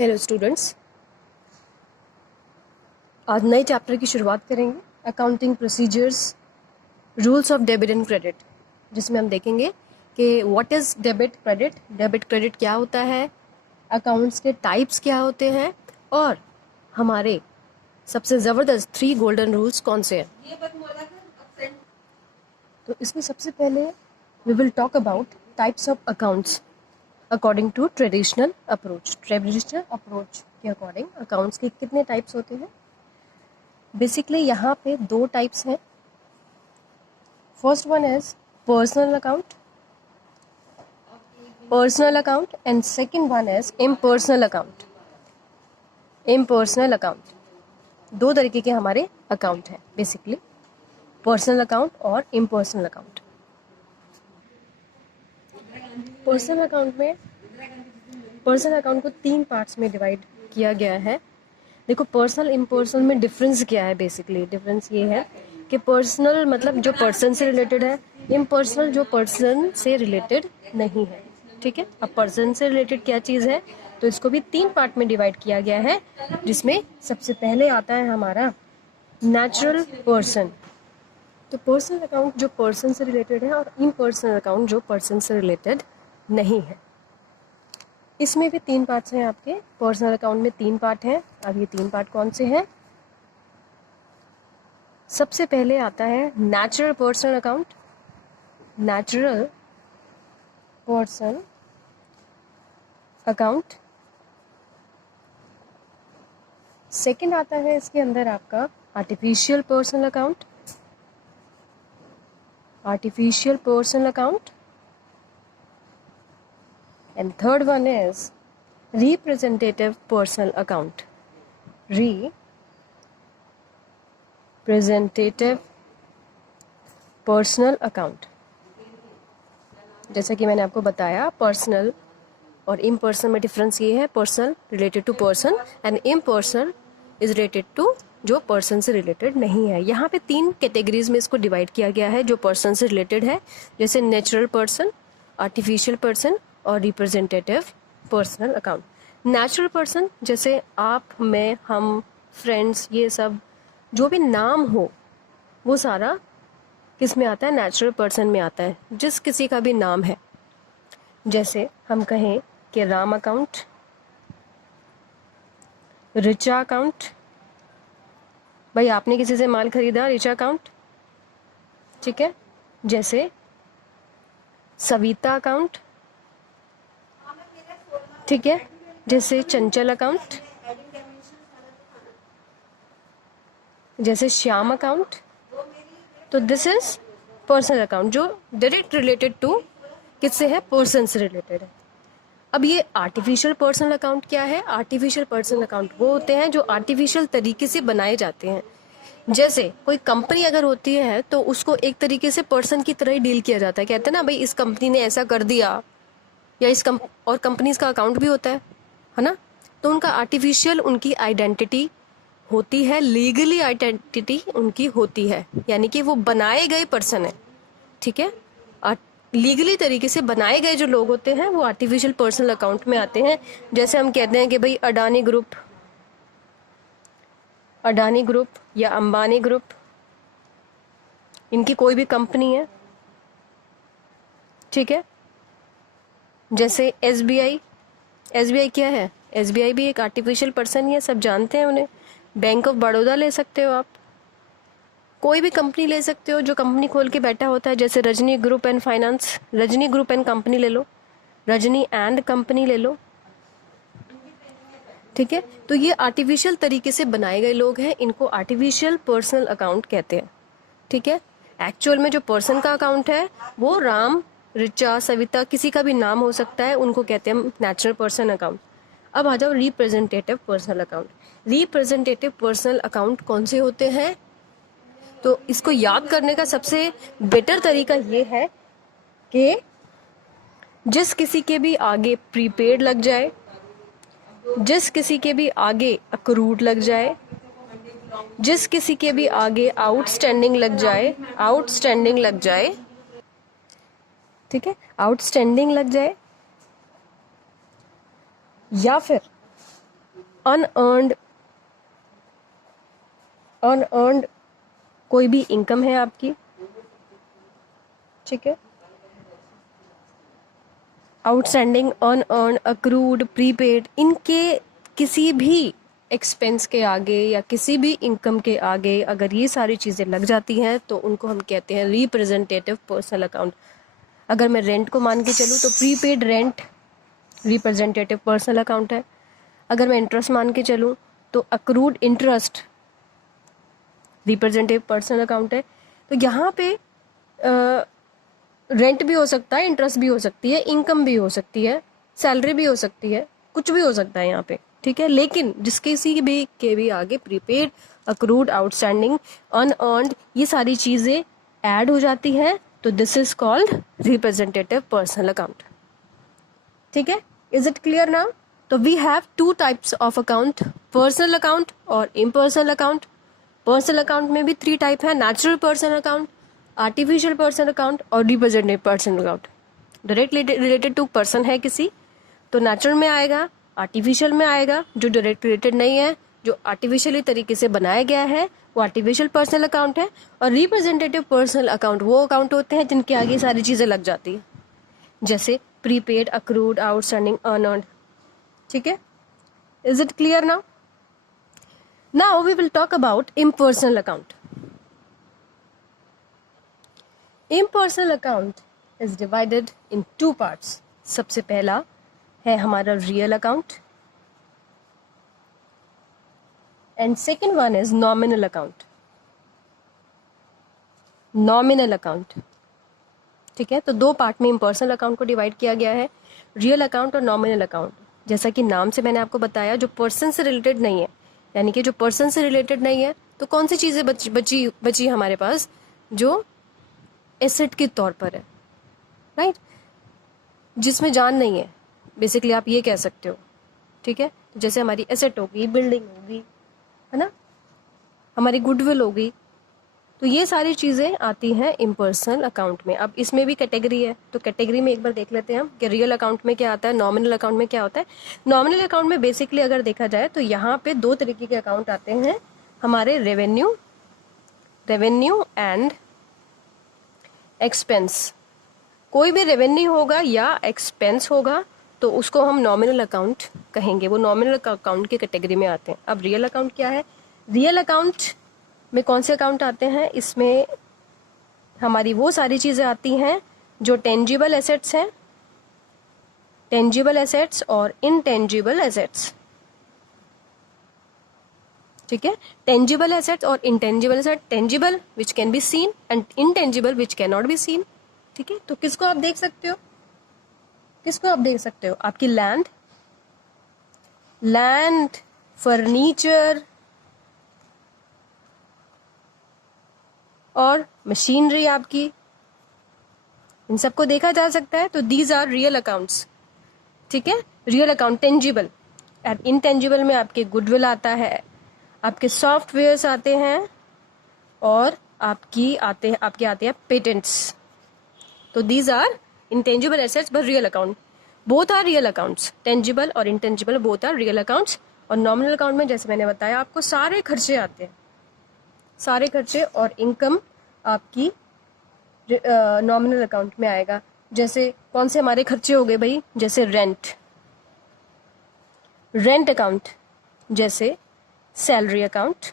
Hello students, आज नए chapter की शुरुआत करेंगे। Accounting procedures, rules of debit and credit, जिसमें हम देखेंगे कि व्हाट इज़ डेबिट क्रेडिट क्या होता है, अकाउंट्स के टाइप्स क्या होते हैं और हमारे सबसे ज़बरदस्त 3 गोल्डन रूल्स कौन से हैं। तो इसमें सबसे पहले we will talk about types of accounts according to traditional approach के अकॉर्डिंग अकाउंट्स के कितने टाइप्स होते हैं। बेसिकली यहाँ पे 2 टाइप्स हैं। First one is personal account and second one is impersonal account. 2 तरीके के हमारे अकाउंट हैं बेसिकली, पर्सनल अकाउंट और इम्पर्सनल अकाउंट। पर्सनल अकाउंट को 3 पार्ट्स में डिवाइड किया गया है। देखो, पर्सनल इम्पर्सनल में डिफरेंस क्या है। बेसिकली डिफरेंस ये है कि पर्सनल मतलब जो पर्सन से रिलेटेड है, इम्पर्सनल जो पर्सन से रिलेटेड नहीं है। ठीक है, अब पर्सन से रिलेटेड क्या चीज़ है, तो इसको भी 3 पार्ट में डिवाइड किया गया है, जिसमें सबसे पहले आता है हमारा नेचुरल पर्सन। तो पर्सनल अकाउंट जो पर्सन से रिलेटेड है और इम्पर्सनल अकाउंट जो पर्सन से रिलेटेड नहीं है। इसमें भी 3 पार्ट्स हैं आपके। पर्सनल अकाउंट में 3 पार्ट हैं। अब ये 3 पार्ट कौन से हैं? सबसे पहले आता है नेचुरल पर्सनल अकाउंट। सेकंड आता है इसके अंदर आपका artificial personal account and third one is representative personal account. जैसा कि मैंने आपको बताया, पर्सनल और इम्पर्सनल में डिफरेंस ये है, personal related to person and impersonal is related to जो पर्सन से रिलेटेड नहीं है। यहाँ पे 3 कैटेगरीज में इसको डिवाइड किया गया है जो पर्सन से रिलेटेड है, जैसे नेचुरल पर्सन, आर्टिफिशियल पर्सन और representative personal account. Natural person जैसे आप, मैं, हम, फ्रेंड्स, ये सब जो भी नाम हो वो सारा किस में आता है? नेचुरल पर्सन में आता है। जिस किसी का भी नाम है, जैसे हम कहें कि राम अकाउंट, रिचा अकाउंट, भाई आपने किसी से माल खरीदा, रिचा अकाउंट। ठीक है, जैसे सविता अकाउंट। ठीक है, जैसे चंचल अकाउंट, जैसे श्याम अकाउंट। तो दिस इज पर्सनल अकाउंट जो डायरेक्ट रिलेटेड टू किससे है? पर्सन से रिलेटेड है। अब ये आर्टिफिशियल पर्सनल अकाउंट क्या है? आर्टिफिशियल पर्सनल अकाउंट वो होते हैं जो आर्टिफिशियल तरीके से बनाए जाते हैं। जैसे कोई कंपनी अगर होती है तो उसको एक तरीके से पर्सन की तरह ही डील किया जाता है। कहते हैं ना, भाई इस कंपनी ने ऐसा कर दिया, या और कंपनीज का अकाउंट भी होता है ना। तो उनका आर्टिफिशियल उनकी आइडेंटिटी होती है, लीगली आइडेंटिटी उनकी होती है, यानी कि वो बनाए गए पर्सन है। ठीक है, लीगली तरीके से बनाए गए जो लोग होते हैं वो आर्टिफिशियल पर्सनल अकाउंट में आते हैं। जैसे हम कहते हैं कि भाई अडानी ग्रुप या अंबानी ग्रुप, इनकी कोई भी कंपनी है। ठीक है, जैसे एसबीआई क्या है? एसबीआई भी एक आर्टिफिशियल पर्सन ही है, सब जानते हैं उन्हें। बैंक ऑफ बड़ौदा ले सकते हो आप, कोई भी कंपनी ले सकते हो जो कंपनी खोल के बैठा होता है। जैसे रजनी ग्रुप एंड कंपनी ले लो, रजनी एंड कंपनी ले लो। ठीक है, तो ये आर्टिफिशियल तरीके से बनाए गए लोग हैं, इनको आर्टिफिशियल पर्सनल अकाउंट कहते हैं। ठीक है, एक्चुअल में जो पर्सन का अकाउंट है वो राम, रिचा, सविता, किसी का भी नाम हो सकता है, उनको कहते हैं नेचुरल पर्सन अकाउंट। अब आ जाओ representative personal account. Representative personal account कौन से होते हैं? तो इसको याद करने का सबसे बेटर तरीका ये है कि जिस किसी के भी आगे प्रीपेड लग जाए, जिस किसी के भी आगे अक्रूड लग जाए, जिस किसी के भी आगे आउटस्टैंडिंग लग जाए, ठीक है, आउटस्टैंडिंग लग जाए, या फिर अनअर्नड अनअर्नड कोई भी इनकम है आपकी, ठीक है, आउटस्टैंडिंग, अनअर्न, अक्रूड, प्रीपेड, इनके किसी भी एक्सपेंस के आगे या किसी भी इनकम के आगे अगर ये सारी चीज़ें लग जाती हैं तो उनको हम कहते हैं रिप्रेजेंटेटिव पर्सनल अकाउंट। अगर मैं रेंट को मान के चलूँ तो prepaid rent representative personal account है। अगर मैं इंटरेस्ट मान के चलूँ तो accrued interest representative personal account है। तो यहाँ पे रेंट भी हो सकता है, इंटरेस्ट भी हो सकती है, इनकम भी हो सकती है, सैलरी भी हो सकती है, कुछ भी हो सकता है यहाँ पे, ठीक है। लेकिन जिसके किसी भी के भी आगे प्रीपेड, अक्रूड, आउटस्टैंडिंग, अनअर्नड ये सारी चीज़ें ऐड हो जाती हैं तो this is called representative personal account, ठीक है। Is it clear now? तो we have two types of account, personal account और इम्पर्सनल अकाउंट। पर्सनल अकाउंट में भी 3 टाइप है, natural personal account, artificial personal account और representative personal account. Direct related to person है किसी तो नेचुरल में आएगा, आर्टिफिशियल में आएगा, जो डायरेक्ट रिलेटेड नहीं है, जो आर्टिफिशियली तरीके से बनाया गया है वो आर्टिफिशियल पर्सनल अकाउंट है। और रिप्रेजेंटेटिव पर्सनल अकाउंट वो अकाउंट होते हैं जिनके आगे सारी चीज़ें लग जाती हैं, जैसे प्रीपेड, अक्रूड, आउटस्टैंडिंग, अनअर्न्ड, ठीक है। Is it clear now? Now we will talk about impersonal account. Impersonal account is divided in 2 parts. सबसे पहला है हमारा real account and second one is nominal account. Nominal account, ठीक है। तो 2 part में इम्पर्सनल अकाउंट को डिवाइड किया गया है, रियल अकाउंट और नॉमिनल अकाउंट। जैसा कि नाम से मैंने आपको बताया, जो पर्सन से रिलेटेड नहीं है, यानी कि जो पर्सन से रिलेटेड नहीं है तो कौन सी चीज़ें बची हमारे पास, जो एसेट के तौर पर है, राइट, जिसमें जान नहीं है, बेसिकली आप ये कह सकते हो, ठीक है। जैसे हमारी एसेट होगी, बिल्डिंग होगी, है ना, हमारी गुडविल होगी, तो ये सारी चीज़ें आती हैं इम्पर्सनल अकाउंट में। अब इसमें भी कैटेगरी है, तो कैटेगरी में एक बार देख लेते हैं हम कि रियल अकाउंट में क्या आता है, नॉमिनल अकाउंट में क्या होता है। नॉमिनल अकाउंट में बेसिकली अगर देखा जाए तो यहाँ पे 2 तरीके के अकाउंट आते हैं हमारे, रेवेन्यू एंड एक्सपेंस। कोई भी रेवेन्यू होगा या एक्सपेंस होगा तो उसको हम नॉमिनल अकाउंट कहेंगे, वो नॉमिनल अकाउंट की कैटेगरी में आते हैं। अब रियल अकाउंट क्या है? रियल अकाउंट में कौन से अकाउंट आते हैं? इसमें हमारी वो सारी चीज़ें आती हैं जो टेंजिबल एसेट्स हैं, टेंजिबल एसेट्स और इनटेंजिबल एसेट्स, ठीक है। टेंजिबल एसेट्स और intangible asset, tangible which can be seen and intangible which can not be seen, ठीक है। तो किसको आप देख सकते हो? किसको आप देख सकते हो? आपकी लैंड, फर्नीचर और मशीनरी आपकी, इन सबको देखा जा सकता है। तो दीज आर रियल अकाउंट्स, ठीक है। Real account tangible and intangible में आपके गुडविल आता है, आपके सॉफ्टवेयर्स आते हैं और आपके आते हैं पेटेंट्स। तो these are intangible assets but real account, both are real accounts, tangible और intangible both are real accounts। और nominal account में जैसे मैंने बताया आपको सारे खर्चे आते हैं, सारे खर्चे और इनकम आपकी नॉमिनल अकाउंट में आएगा। जैसे कौन से हमारे खर्चे हो गए भाई? जैसे रेंट अकाउंट, जैसे सैलरी अकाउंट,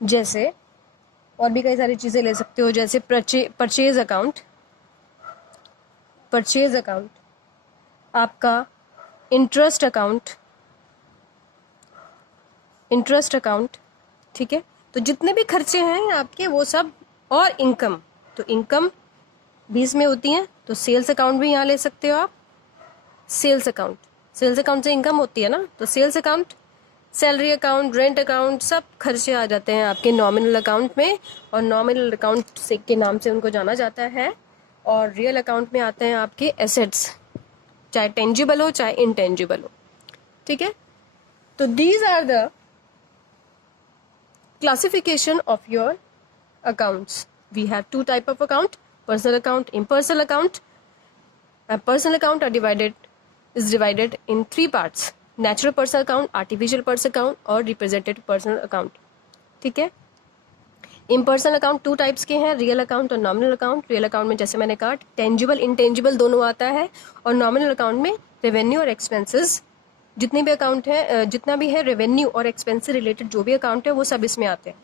जैसे और भी कई सारी चीज़ें ले सकते हो, जैसे परचेज अकाउंट, आपका इंटरेस्ट अकाउंट, ठीक है। तो जितने भी खर्चे हैं आपके वो सब, और इनकम, तो इनकम भी इसमें होती हैं। तो सेल्स अकाउंट भी यहाँ ले सकते हो आप, सेल्स अकाउंट से इनकम होती है ना, तो sales account, salary account, rent account, सब खर्चे आ जाते हैं आपके नॉमिनल अकाउंट में। और नॉमिनल अकाउंट से के नाम से उनको जाना जाता है। और रियल अकाउंट में आते हैं आपके एसेट्स, चाहे टेंजिबल हो चाहे इनटेंजिबल हो, ठीक है। तो these are the classification of your accounts. We have 2 type of account, personal account, impersonal account. Personal account is divided in 3 parts, natural personal account, artificial personal account और representative personal account. ठीक है। Impersonal account 2 types के हैं, real account और nominal account. Real account में जैसे मैंने कहा टेंजिबल इंटेंजिबल दोनों आता है, और नॉमिनल अकाउंट में रेवेन्यू और एक्सपेंसेस जितने भी अकाउंट है, जितना भी है रेवेन्यू और एक्सपेंस से रिलेटेड जो भी अकाउंट है वो सब इसमें आते हैं।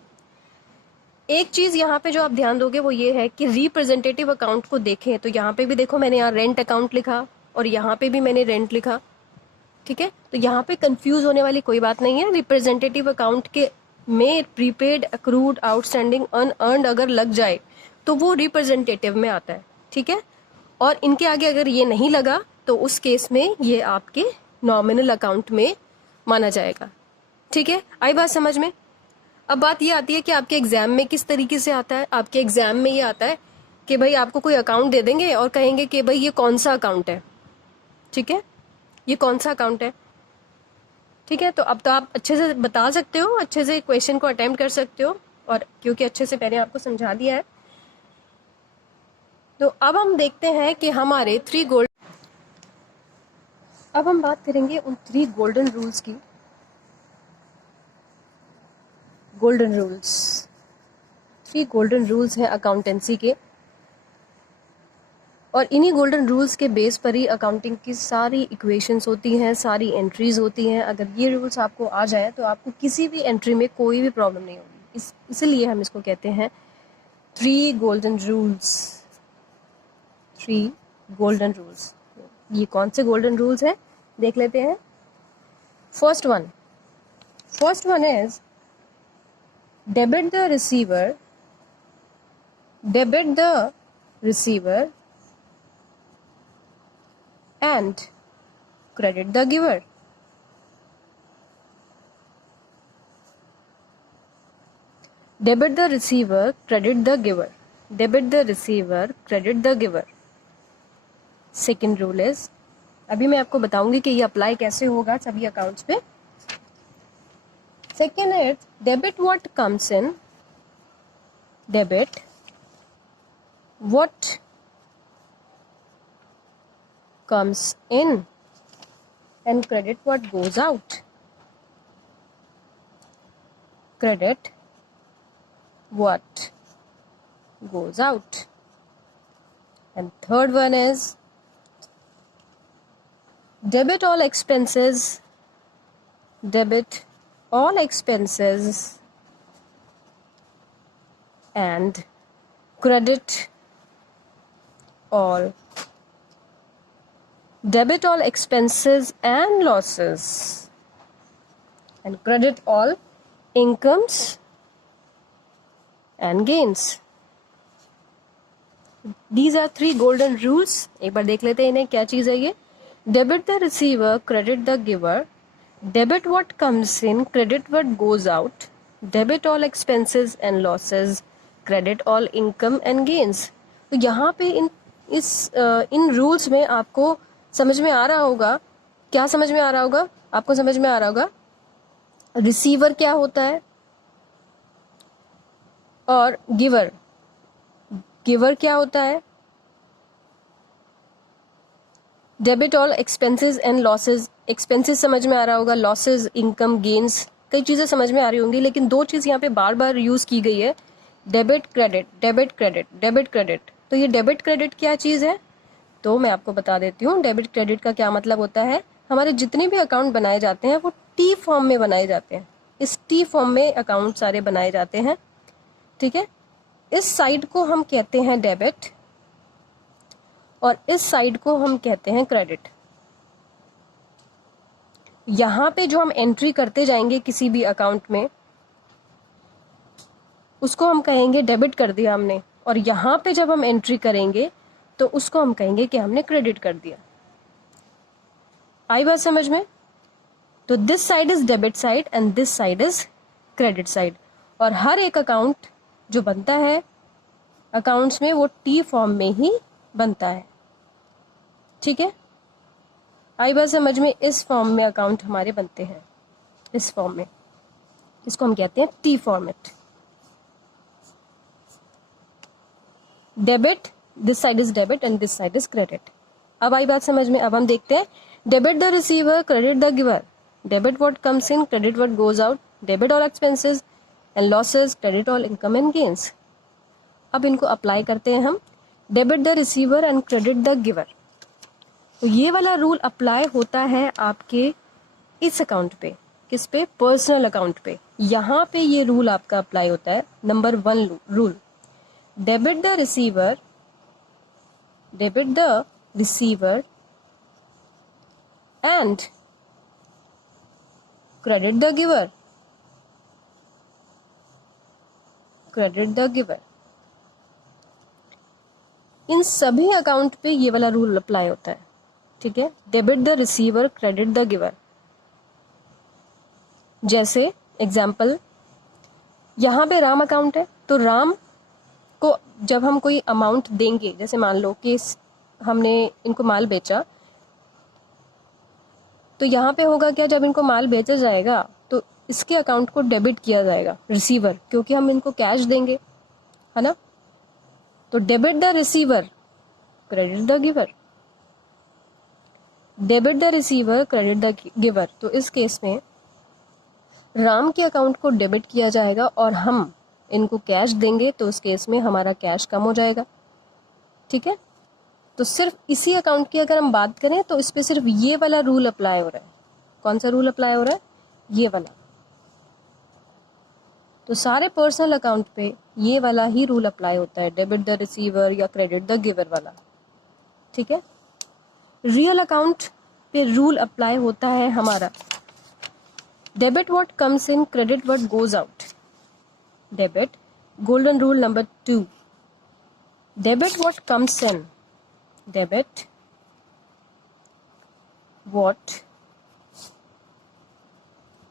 एक चीज़ यहाँ पे जो आप ध्यान दोगे वो ये है कि रिप्रेजेंटेटिव अकाउंट को देखें तो यहाँ पे भी देखो मैंने यहाँ रेंट अकाउंट लिखा और यहाँ पे भी मैंने रेंट लिखा। ठीक है, तो यहाँ पे कंफ्यूज होने वाली कोई बात नहीं है। रिप्रेजेंटेटिव अकाउंट के में प्रीपेड, अक्रूड, आउटस्टैंडिंग, अनअर्न्ड अगर लग जाए तो वो रिप्रेजेंटेटिव में आता है। ठीक है, और इनके आगे अगर ये नहीं लगा तो उस केस में ये आपके नॉमिनल अकाउंट में माना जाएगा। ठीक है, आई बात समझ में। अब बात ये आती है कि आपके एग्जाम में किस तरीके से आता है। आपके एग्जाम में ये आता है कि भाई आपको कोई अकाउंट दे देंगे और कहेंगे कि भाई ये कौन सा अकाउंट है। ठीक है, ये कौन सा अकाउंट है। ठीक है, तो अब तो आप अच्छे से बता सकते हो, अच्छे से क्वेश्चन को अटेम्प्ट कर सकते हो, और क्योंकि अच्छे से मैंने आपको समझा दिया है। तो अब हम देखते हैं कि हमारे अब हम बात करेंगे उन 3 गोल्डन रूल्स की। गोल्डन रूल्स, 3 गोल्डन रूल्स हैं अकाउंटेंसी के, और इन्हीं गोल्डन रूल्स के बेस पर ही अकाउंटिंग की सारी इक्वेशंस होती हैं, सारी एंट्रीज होती हैं। अगर ये रूल्स आपको आ जाए तो आपको किसी भी एंट्री में कोई भी प्रॉब्लम नहीं होगी। इसलिए हम इसको कहते हैं 3 गोल्डन रूल्स। 3 golden rules. ये कौन से गोल्डन रूल्स हैं देख लेते हैं। First one is debit the receiver and credit the giver. Debit the receiver, credit the giver. Debit the receiver, credit the giver. Second rule is, अभी मैं आपको बताऊंगी कि ये अप्लाई कैसे होगा सभी अकाउंट्स पे। Second is debit what comes in, debit what comes in and credit what goes out. Credit what goes out. And third one is debit all expenses, debit all expenses and credit all debit all expenses and losses and credit all incomes and gains. These are 3 golden rules. एक बार देख लेते हैं इन्हें, क्या चीज़ है ये। Debit the receiver, credit the giver. Debit what comes in, credit what goes out. Debit all expenses and losses, credit all income and gains. तो यहाँ पे इन रूल्स में आपको समझ में आ रहा होगा, क्या समझ में आ रहा होगा आपको? समझ में आ रहा होगा रिसीवर क्या होता है और गिवर क्या होता है। Debit all expenses and losses, expenses समझ में आ रहा होगा, लॉसेस, इनकम, गेन्स, कई चीज़ें समझ में आ रही होंगी। लेकिन 2 चीज़ यहाँ पे बार बार यूज़ की गई है, debit credit, debit credit, debit credit. तो ये डेबिट क्रेडिट क्या चीज़ है तो मैं आपको बता देती हूँ। डेबिट क्रेडिट का क्या मतलब होता है, हमारे जितने भी अकाउंट बनाए जाते हैं वो टी फॉर्म में बनाए जाते हैं। इस टी फॉर्म में अकाउंट सारे बनाए जाते हैं। ठीक है, इस साइड को हम कहते हैं डेबिट और इस साइड को हम कहते हैं क्रेडिट। यहाँ पे जो हम एंट्री करते जाएंगे किसी भी अकाउंट में उसको हम कहेंगे डेबिट कर दिया हमने, और यहाँ पे जब हम एंट्री करेंगे तो उसको हम कहेंगे कि हमने क्रेडिट कर दिया। आई बात समझ में? तो this side is debit side and this side is credit side. और हर एक अकाउंट जो बनता है अकाउंट्स में वो टी फॉर्म में ही बनता है। ठीक है, आई बात समझ में? इस फॉर्म में अकाउंट हमारे बनते हैं, इस फॉर्म में, इसको हम कहते हैं T format. Debit, this side is debit and this side is credit. अब आई बात समझ में। अब हम देखते हैं debit the receiver, credit the giver, debit what comes in, credit what goes out, debit all expenses and losses, credit all income and gains. अब इनको अप्लाई करते हैं हम, debit the receiver and credit the giver. तो ये वाला rule apply होता है आपके इस अकाउंट पे, किस पे, पर्सनल अकाउंट पे। यहाँ पे ये रूल आपका अप्लाई होता है, number 1 rule, debit the receiver, debit the receiver and credit the giver, credit the giver. इन सभी अकाउंट पे ये वाला रूल अप्लाई होता है, ठीक है, debit the receiver, credit the giver. जैसे एग्जाम्पल, यहाँ पे राम अकाउंट है, तो राम को जब हम कोई अमाउंट देंगे, जैसे मान लो कि हमने इनको माल बेचा, तो यहाँ पे होगा क्या, जब इनको माल बेचा जाएगा तो इसके अकाउंट को डेबिट किया जाएगा, रिसीवर, क्योंकि हम इनको कैश देंगे, है ना। तो debit the receiver, credit the giver, debit the receiver, credit the giver. तो इस केस में राम के अकाउंट को डेबिट किया जाएगा और हम इनको कैश देंगे, तो उस केस में हमारा कैश कम हो जाएगा, ठीक है। तो सिर्फ इसी अकाउंट की अगर हम बात करें तो इस पे सिर्फ ये वाला रूल अप्लाई हो रहा है। कौन सा रूल अप्लाई हो रहा है, ये वाला। तो सारे पर्सनल अकाउंट पे ये वाला ही रूल अप्लाई होता है, डेबिट द रिसीवर या क्रेडिट द गिवर वाला, ठीक है। रियल अकाउंट पे रूल अप्लाई होता है हमारा, debit what comes in, credit what goes out. Debit, golden rule number 2, debit what comes in, debit what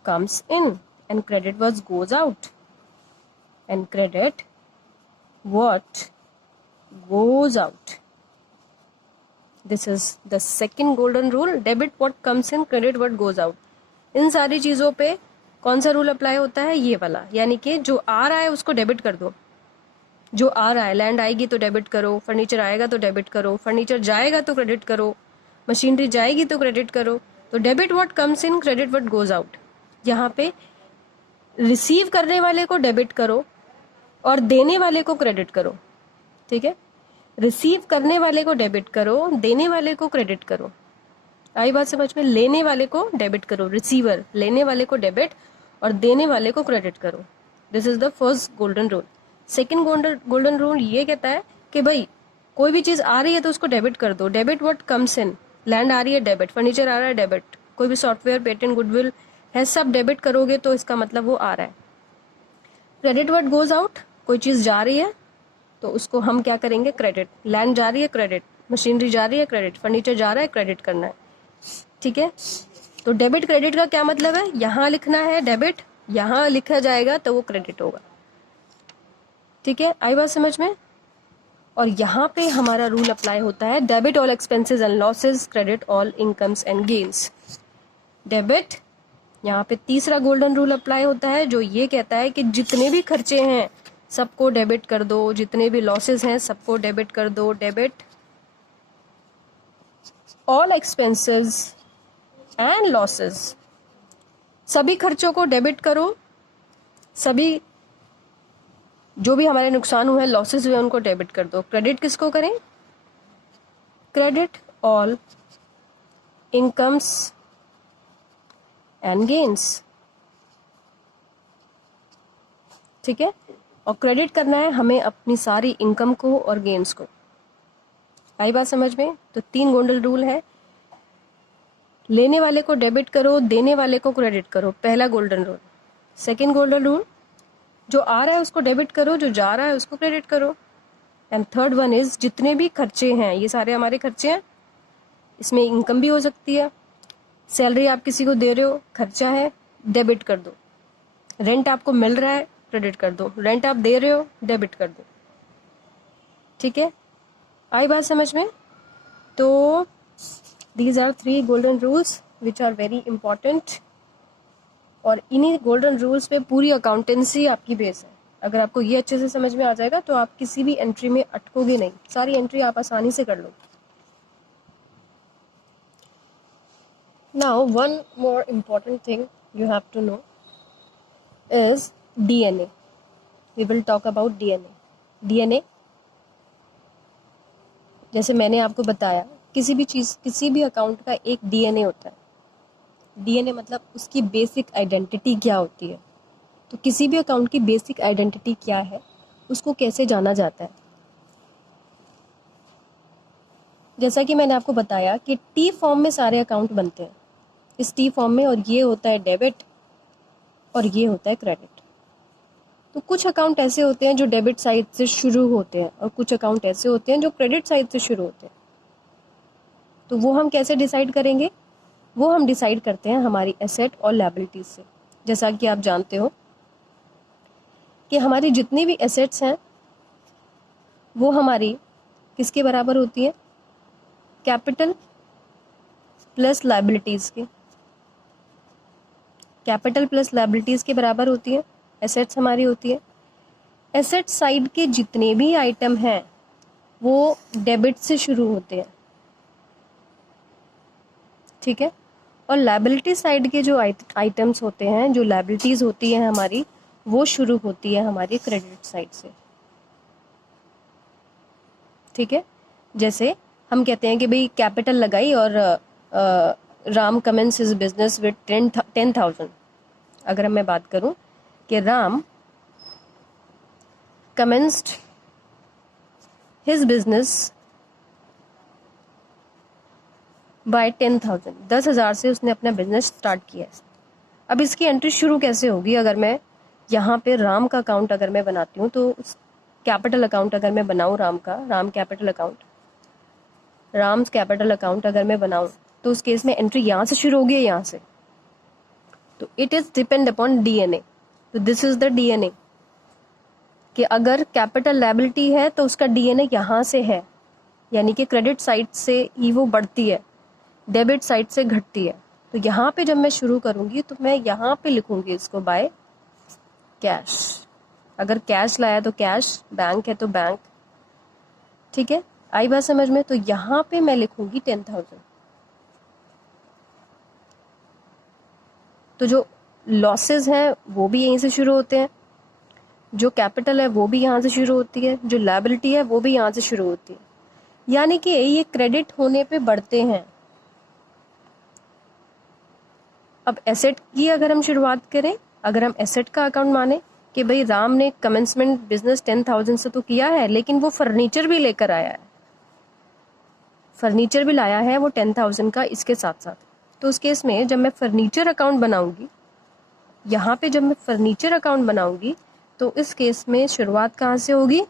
comes in and credit what goes out, and credit what goes out. This is the second golden rule, debit what comes in, credit what goes out. इन सारी चीज़ों पे कौन सा rule apply होता है, ये वाला, यानी कि जो आ रहा है उसको डेबिट कर दो। जो आ रहा है, लैंड आएगी तो डेबिट करो, फर्नीचर आएगा तो डेबिट करो, फर्नीचर जाएगा तो क्रेडिट करो, मशीनरी जाएगी तो क्रेडिट करो। तो debit what comes in, credit what goes out. यहाँ पे रिसीव करने वाले को डेबिट करो और देने वाले को क्रेडिट करो, ठीक है। रिसीव करने वाले को डेबिट करो, देने वाले को क्रेडिट करो। आई बात समझ में। लेने वाले को डेबिट करो, रिसीवर, लेने वाले को डेबिट और देने वाले को क्रेडिट करो। This is the first golden rule. Second golden rule ये कहता है कि भाई कोई भी चीज आ रही है तो उसको डेबिट कर दो। Debit what comes in, land आ रही है डेबिट, फर्नीचर आ रहा है डेबिट, कोई भी सॉफ्टवेयर, पेटेंट, गुडविल है, सब डेबिट करोगे तो इसका मतलब वो आ रहा है। क्रेडिट व्हाट गोज आउट, कोई चीज जा रही है तो उसको हम क्या करेंगे, क्रेडिट। लैंड जा रही है, क्रेडिट, मशीनरी जा रही है, क्रेडिट, फर्नीचर जा रहा है, क्रेडिट करना है, ठीक है। तो डेबिट क्रेडिट का क्या मतलब है, यहाँ लिखना है डेबिट, यहाँ लिखा जाएगा तो वो क्रेडिट होगा, ठीक है। आई बात समझ में। और यहाँ पे हमारा रूल अप्लाई होता है, debit all expenses and losses, credit all incomes and gains. Debit, यहाँ पे तीसरा गोल्डन रूल अप्लाई होता है जो ये कहता है कि जितने भी खर्चे हैं सबको डेबिट कर दो, जितने भी लॉसेस हैं सबको डेबिट कर दो। Debit all expenses and losses, सभी खर्चों को डेबिट करो, सभी जो भी हमारे नुकसान हुए, लॉसेस हुए, उनको डेबिट कर दो। क्रेडिट किसको करें, credit all incomes and gains, ठीक है। और क्रेडिट करना है हमें अपनी सारी इनकम को और गेन्स को। आई बात समझ में। तो 3 गोल्डन रूल है, लेने वाले को डेबिट करो, देने वाले को क्रेडिट करो, पहला golden rule. Second golden rule, जो आ रहा है उसको डेबिट करो, जो जा रहा है उसको क्रेडिट करो। एंड थर्ड वन इज, जितने भी खर्चे हैं, ये सारे हमारे खर्चे हैं, इसमें इनकम भी हो सकती है, सैलरी आप किसी को दे रहे हो, खर्चा है, डेबिट कर दो। रेंट आपको मिल रहा है, क्रेडिट कर दो। रेंट आप दे रहे हो, डेबिट कर दो, ठीक है। आई बात समझ में। तो these are 3 golden rules which are very important, और इन्हीं गोल्डन रूल्स पे पूरी अकाउंटेंसी आपकी बेस है। अगर आपको ये अच्छे से समझ में आ जाएगा तो आप किसी भी एंट्री में अटकोगे नहीं, सारी एंट्री आप आसानी से कर लो। Now one more important thing you have to know is DNA. We will talk about DNA. जैसे मैंने आपको बताया, किसी भी अकाउंट का एक DNA होता है. DNA मतलब उसकी बेसिक आइडेंटिटी क्या होती है. तो किसी भी अकाउंट की बेसिक आइडेंटिटी क्या है, उसको कैसे जाना जाता है. जैसा कि मैंने आपको बताया कि T फॉर्म में सारे अकाउंट बनते हैं, इस T फॉर्म में, और ये होता है डेबिट और ये होता है क्रेडिट. तो कुछ अकाउंट ऐसे होते हैं जो डेबिट साइड से शुरू होते हैं और कुछ अकाउंट ऐसे होते हैं जो क्रेडिट साइड से शुरू होते हैं. तो वो हम कैसे डिसाइड करेंगे? वो हम डिसाइड करते हैं हमारी एसेट और लायबिलिटीज से. जैसा कि आप जानते हो कि हमारी जितनी भी एसेट्स हैं वो हमारी किसके बराबर होती है? कैपिटल प्लस लायबिलिटीज के. कैपिटल प्लस लायबिलिटीज के बराबर होती है एसेट्स हमारी होती है. एसेट साइड के जितने भी आइटम हैं वो डेबिट से शुरू होते हैं, ठीक है. और लायबिलिटी साइड के जो आइटम्स होते हैं, जो लायबिलिटीज होती है हमारी, वो शुरू होती है हमारी क्रेडिट साइड से, ठीक है. जैसे हम कहते हैं कि भाई कैपिटल लगाई और Ram commences his business with 10,000. अगर मैं बात करूं कि Ram commenced his business by 10,000. 10,000 से उसने अपना बिजनेस स्टार्ट किया है. अब इसकी एंट्री शुरू कैसे होगी? अगर मैं यहाँ पे राम का अकाउंट अगर मैं बनाती हूँ, तो कैपिटल अकाउंट अगर मैं बनाऊँ राम कैपिटल अकाउंट अगर मैं बनाऊँ, तो उस केस में एंट्री यहाँ से शुरू होगी, यहाँ से. तो it is depend upon DNA. तो दिस इज द DNA कि अगर कैपिटल लायबिलिटी है तो उसका DNA यहाँ से है, यानी कि क्रेडिट साइड से ही वो बढ़ती है, डेबिट साइड से घटती है. तो यहाँ पे जब मैं शुरू करूँगी तो मैं यहाँ पे लिखूँगी इसको बाय कैश. अगर कैश लाया तो कैश, बैंक है तो बैंक, ठीक है. आई बात समझ में? तो यहाँ पे मैं लिखूँगी 10,000. तो जो लॉसेस हैं वो भी यहीं से शुरू होते हैं, जो कैपिटल है वो भी यहाँ से शुरू होती है, जो लायबिलिटी है वो भी यहाँ से शुरू होती है. यानी कि ये क्रेडिट होने पे बढ़ते हैं. अब एसेट की अगर हम शुरुआत करें, अगर हम एसेट का अकाउंट माने कि भाई राम ने कमेंसमेंट बिजनेस 10,000 से तो किया है, लेकिन वो फर्नीचर भी लेकर आया है, फर्नीचर भी लाया है वो 10,000 का इसके साथ साथ. तो उस केस में जब मैं फर्नीचर अकाउंट बनाऊंगी, यहाँ पे जब मैं फर्नीचर अकाउंट बनाऊंगी, तो इस केस में शुरुआत कहाँ से होगी?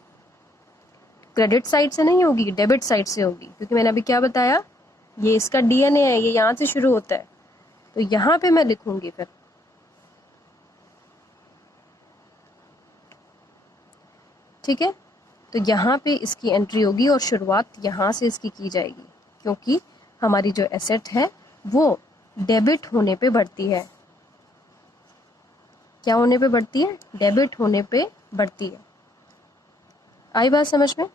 क्रेडिट साइड से नहीं होगी, डेबिट साइड से होगी. क्योंकि मैंने अभी क्या बताया, ये इसका DNA है, ये यहाँ से शुरू होता है. तो यहाँ पे मैं लिखूंगी फिर, ठीक है. तो यहाँ पे इसकी एंट्री होगी और शुरुआत यहाँ से इसकी की जाएगी, क्योंकि हमारी जो एसेट है वो डेबिट होने पे बढ़ती है. क्या होने पे बढ़ती है? डेबिट होने पे बढ़ती है. आई बात समझ में?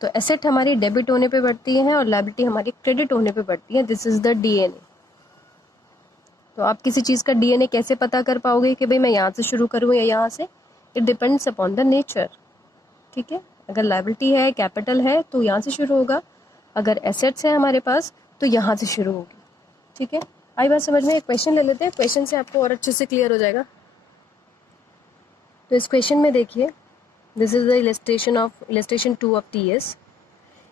तो एसेट हमारी डेबिट होने पे बढ़ती है और लायबिलिटी हमारी क्रेडिट होने पे बढ़ती है. This is the DNA. तो आप किसी चीज़ का DNA कैसे पता कर पाओगे कि भाई मैं यहाँ से शुरू करूँ या यहाँ से? It depends upon the nature, ठीक है. अगर लायबिलिटी है, कैपिटल है, तो यहाँ से शुरू होगा. अगर एसेट्स है हमारे पास तो यहाँ से शुरू होगी, ठीक है. आई बात समझ में? एक क्वेश्चन ले लेते हैं, क्वेश्चन से आपको और अच्छे से क्लियर हो जाएगा. तो इस क्वेश्चन में देखिए, this is the illustration 2 of TS.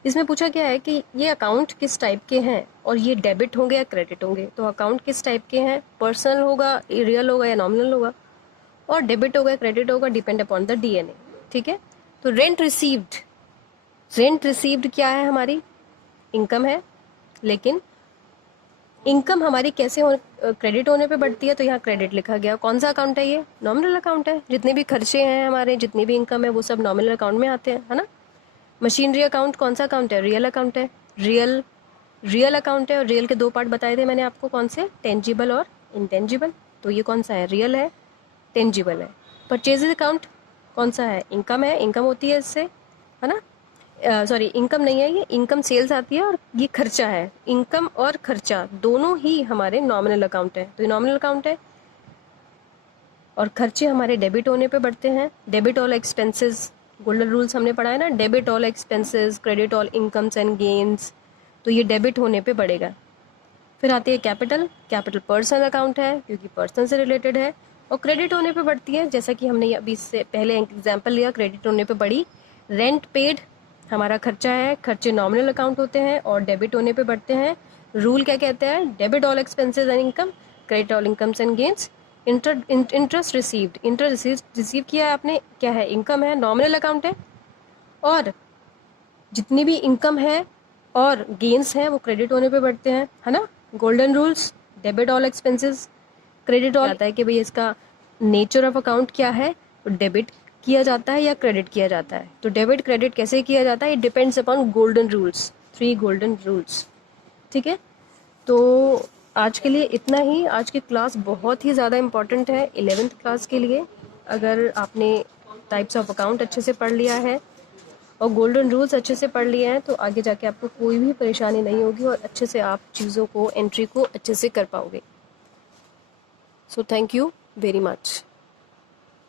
इसमें पूछा गया है कि ये अकाउंट किस टाइप के हैं और ये डेबिट होंगे या क्रेडिट होंगे. तो अकाउंट किस टाइप के हैं? पर्सनल होगा, रियल होगा या नॉमिनल होगा, और डेबिट होगा, क्रेडिट होगा, डिपेंड अपॉन द DNA, ठीक है. तो रेंट रिसीव्ड क्या है? हमारी इनकम है, लेकिन इनकम हमारी कैसे क्रेडिट होने पे बढ़ती है? तो यहाँ क्रेडिट लिखा गया. कौन सा अकाउंट है ये? नॉमिनल अकाउंट है. जितने भी खर्चे हैं हमारे, जितनी भी इनकम है, वो सब नॉमिनल अकाउंट में आते हैं, है ना. मशीनरी अकाउंट कौन सा अकाउंट है? रियल अकाउंट है. रियल अकाउंट है, और रियल के 2 पार्ट बताए थे मैंने आपको, कौन से? टेंजिबल और इंटेंजिबल. तो ये कौन सा है? रियल है, टेंजिबल है. परचेजेज अकाउंट कौन सा है? इनकम है, इनकम होती है इससे, है ना. सॉरी इनकम नहीं है, ये इनकम सेल्स आती है और ये खर्चा है। इनकम और खर्चा दोनों ही हमारे नॉमिनल अकाउंट है, तो ये नॉमिनल अकाउंट है। और खर्चे हमारे डेबिट होने पे बढ़ते हैं। Debit all expenses, golden rules हमने पढ़ा है ना, debit all expenses, credit all incomes and gains, तो ये डेबिट होने पे बढ़ेगा। फिर आती है कैपिटल। कैपिटल पर्सनल अकाउंट है क्योंकि पर्सन से रिलेटेड है, और क्रेडिट होने पे बढ़ती है, जैसा कि हमने अभी इससे पहले एग्जाम्पल लिया, क्रेडिट होने पे बढ़ी। रेंट पेड हमारा खर्चा है, खर्चे नॉमिनल अकाउंट होते हैं और डेबिट होने पे बढ़ते हैं। रूल क्या कहते हैं? Debit all expenses and income, credit all incomes and gains. Interest received, interest receive किया है आपने, क्या है? इनकम है, नॉमिनल अकाउंट है। और जितनी भी इनकम है और गेन्स हैं वो क्रेडिट होने पे बढ़ते हैं, है ना। Golden rules, debit all expenses, credit all. आता है कि भाई इसका नेचर ऑफ अकाउंट क्या है, तो डेबिट किया जाता है या क्रेडिट किया जाता है। तो डेबिट क्रेडिट कैसे किया जाता है, it depends upon golden rules, 3 golden rules. ठीक है, तो आज के लिए इतना ही। आज की क्लास बहुत ही ज़्यादा इंपॉर्टेंट है 11th क्लास के लिए। अगर आपने टाइप्स ऑफ अकाउंट अच्छे से पढ़ लिया है और गोल्डन रूल्स अच्छे से पढ़ लिए हैं, तो आगे जाके आपको कोई भी परेशानी नहीं होगी और अच्छे से आप चीज़ों को, एंट्री को अच्छे से कर पाओगे। So thank you very much.